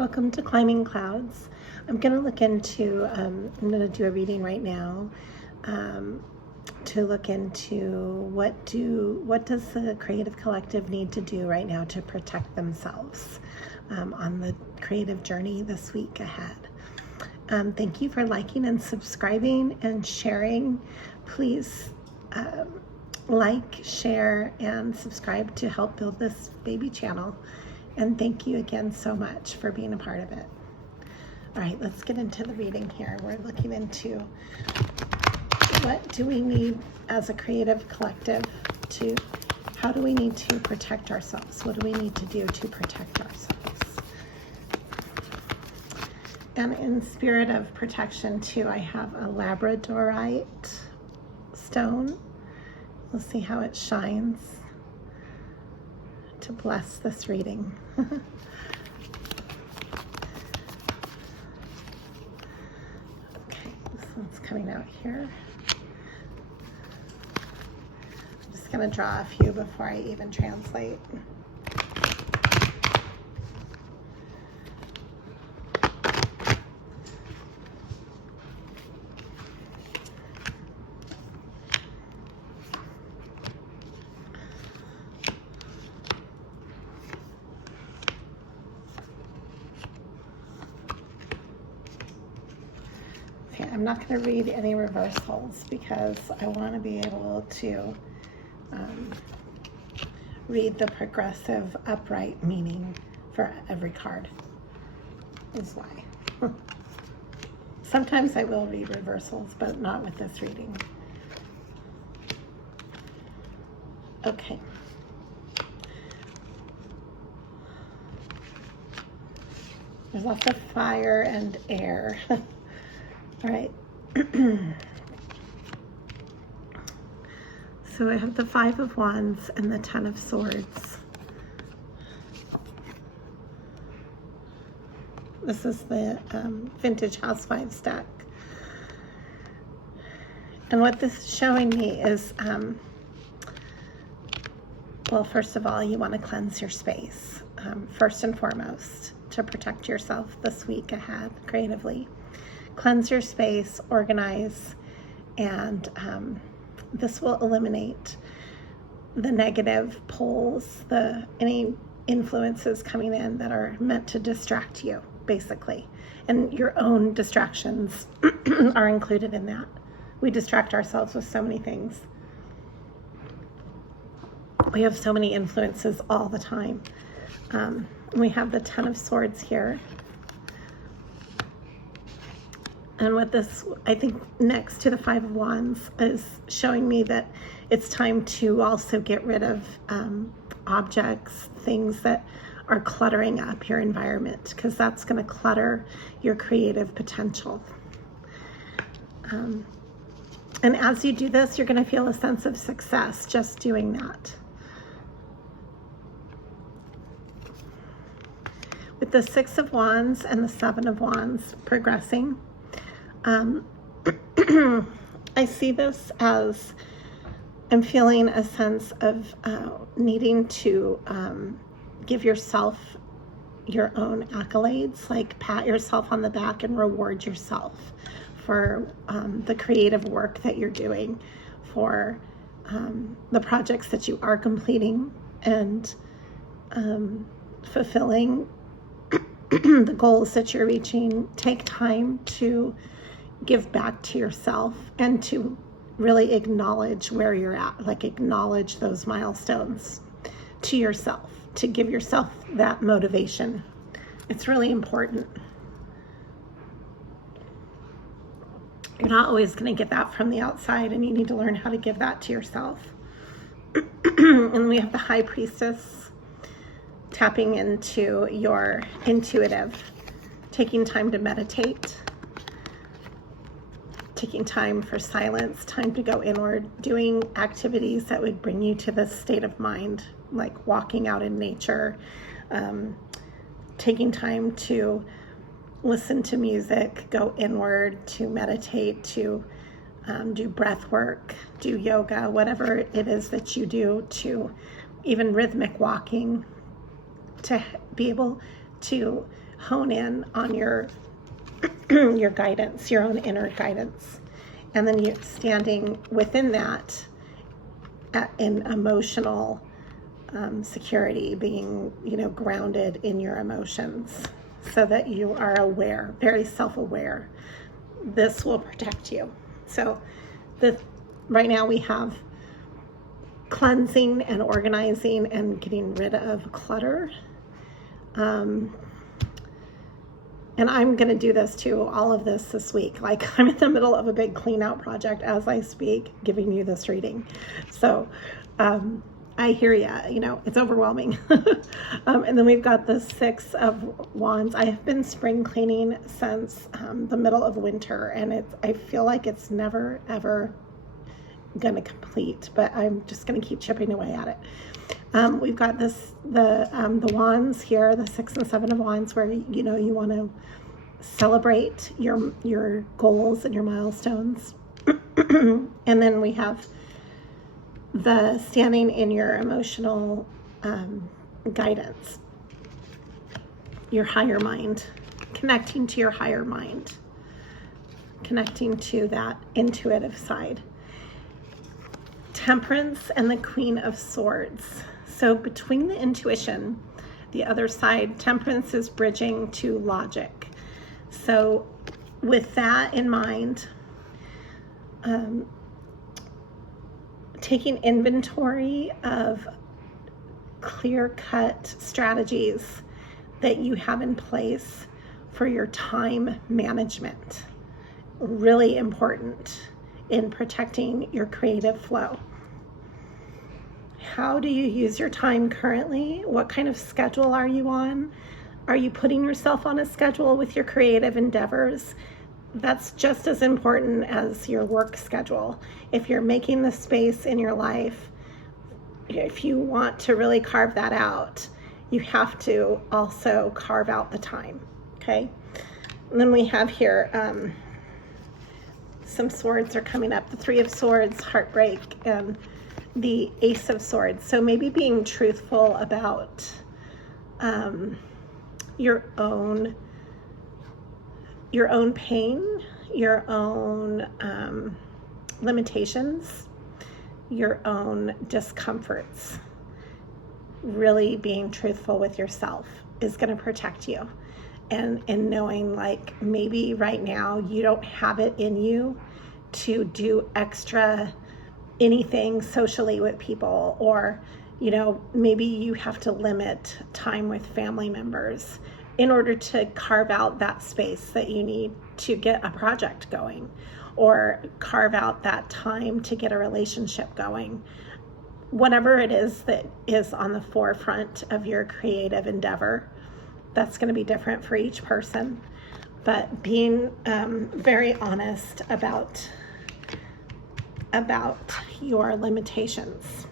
Welcome to Climbing Clouds. I'm going to look into, I'm going to do a reading right now to look into what does the creative collective need to do right now to protect themselves on the creative journey this week ahead. Thank you for liking and subscribing and sharing. Please like, share, and subscribe to help build this baby channel. And thank you again so much for being a part of it. All right, let's get into the reading here. We're looking into what do we need as a creative collective how do we need to protect ourselves? What do we need to do to protect ourselves? And in spirit of protection too, I have a Labradorite stone. We'll see how it shines to bless this reading. Okay, this one's coming out here. I'm just going to draw a few before I even translate. I'm not going to read any reversals because I want to be able to read the progressive upright meaning for every card, is why. Sometimes I will read reversals, but not with this reading. Okay. There's lots of fire and air. All right, so I have the 5 of Wands and the 10 of Swords. This is the vintage housewives deck. And what this is showing me is, well, first of all, you want to cleanse your space, first and foremost, to protect yourself this week ahead creatively. Cleanse your space, organize, and this will eliminate the negative pulls, any influences coming in that are meant to distract you, basically. And your own distractions are included in that. We distract ourselves with so many things. We have so many influences all the time. We have the 10 of Swords here. And what this, I think, next to the 5 of Wands is showing me that it's time to also get rid of objects, things that are cluttering up your environment, because that's going to clutter your creative potential. And as you do this, you're going to feel a sense of success just doing that. With the 6 of Wands and the 7 of Wands progressing, I see this as I'm feeling a sense of needing to give yourself your own accolades, like pat yourself on the back and reward yourself for the creative work that you're doing, for the projects that you are completing and fulfilling the goals that you're reaching. Take time to give back to yourself and to really acknowledge where you're at, like acknowledge those milestones to yourself, to give yourself that motivation. It's really important. You're not always going to get that from the outside, and you need to learn how to give that to yourself. And we have the High Priestess tapping into your intuitive, taking time to meditate, taking time for silence, time to go inward, doing activities that would bring you to this state of mind, like walking out in nature, taking time to listen to music, go inward, to meditate, to do breath work, do yoga, whatever it is that you do, to even rhythmic walking, to be able to hone in on your your guidance, your own inner guidance. And then you're standing within that in emotional security, being, grounded in your emotions so that you are aware, very self-aware. This will protect you. So right now we have cleansing and organizing and getting rid of clutter. And I'm going to do this too, all of this week. Like, I'm in the middle of a big clean out project as I speak, giving you this reading. So I hear ya, it's overwhelming. And then we've got the 6 of Wands. I have been spring cleaning since the middle of winter, and I feel like it's never, ever going to complete, but I'm just going to keep chipping away at it. We've got the Wands here, the 6 and 7 of Wands, where you want to celebrate your goals and your milestones. And then we have the standing in your emotional guidance, your higher mind, connecting to your higher mind, connecting to that intuitive side. Temperance and the Queen of Swords. So between the intuition, the other side, Temperance is bridging to logic. So with that in mind, taking inventory of clear-cut strategies that you have in place for your time management. Really important in protecting your creative flow. How do you use your time currently? What kind of schedule are you on? Are you putting yourself on a schedule with your creative endeavors? That's just as important as your work schedule. If you're making the space in your life, if you want to really carve that out, you have to also carve out the time, okay? And then we have here, some swords are coming up. The 3 of Swords, heartbreak, and the Ace of Swords. So maybe being truthful about your own pain, your own limitations, your own discomforts. Really being truthful with yourself is going to protect you. And knowing, like, maybe right now you don't have it in you to do extra anything socially with people, or maybe you have to limit time with family members in order to carve out that space that you need to get a project going, or carve out that time to get a relationship going. Whatever it is that is on the forefront of your creative endeavor, that's going to be different for each person. But being very honest about your limitations.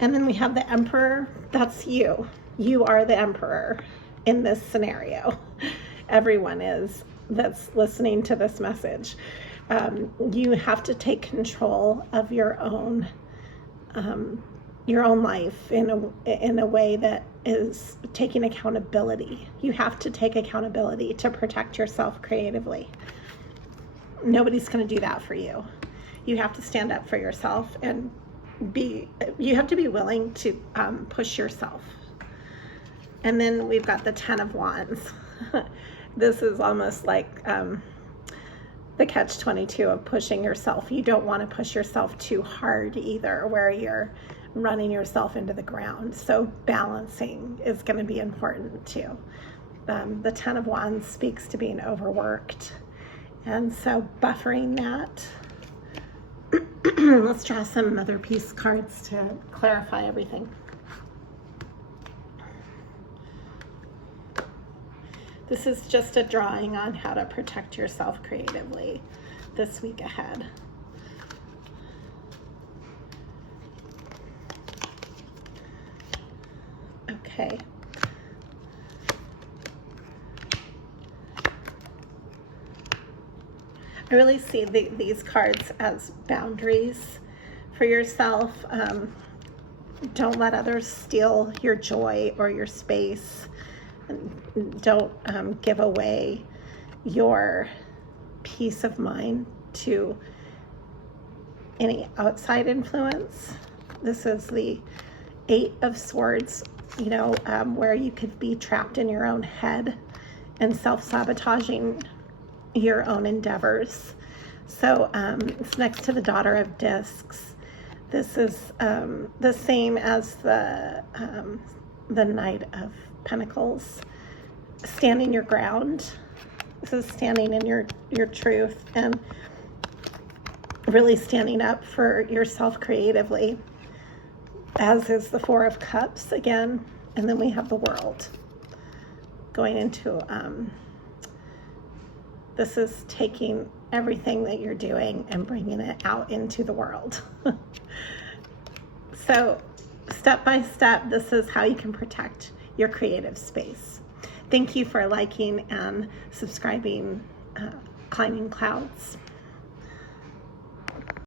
And then we have the Emperor. That's you. You are the Emperor in this scenario. Everyone is that's listening to this message. You have to take control of your own life in a way that is taking accountability. You have to take accountability to protect yourself creatively. Nobody's going to do that for you. You have to stand up for yourself, and you have to be willing to push yourself. And then we've got the 10 of Wands. This is almost like the catch-22 of pushing yourself. You don't want to push yourself too hard either, where you're running yourself into the ground. So balancing is going to be important too. The 10 of Wands speaks to being overworked. And so buffering that. Let's draw some Mother Peace cards to clarify everything. This is just a drawing on how to protect yourself creatively this week ahead. Okay. I really see these cards as boundaries for yourself. Don't let others steal your joy or your space. Don't give away your peace of mind to any outside influence. This is the 8 of Swords, where you could be trapped in your own head and self-sabotaging your own endeavors. So it's next to the Daughter of Discs. This is the same as the Knight of Pentacles. Standing your ground. This is standing in your truth and really standing up for yourself creatively, as is the 4 of Cups again. And then we have the World going into, this is taking everything that you're doing and bringing it out into the world. So step by step, this is how you can protect your creative space. Thank you for liking and subscribing, Climbing Clouds.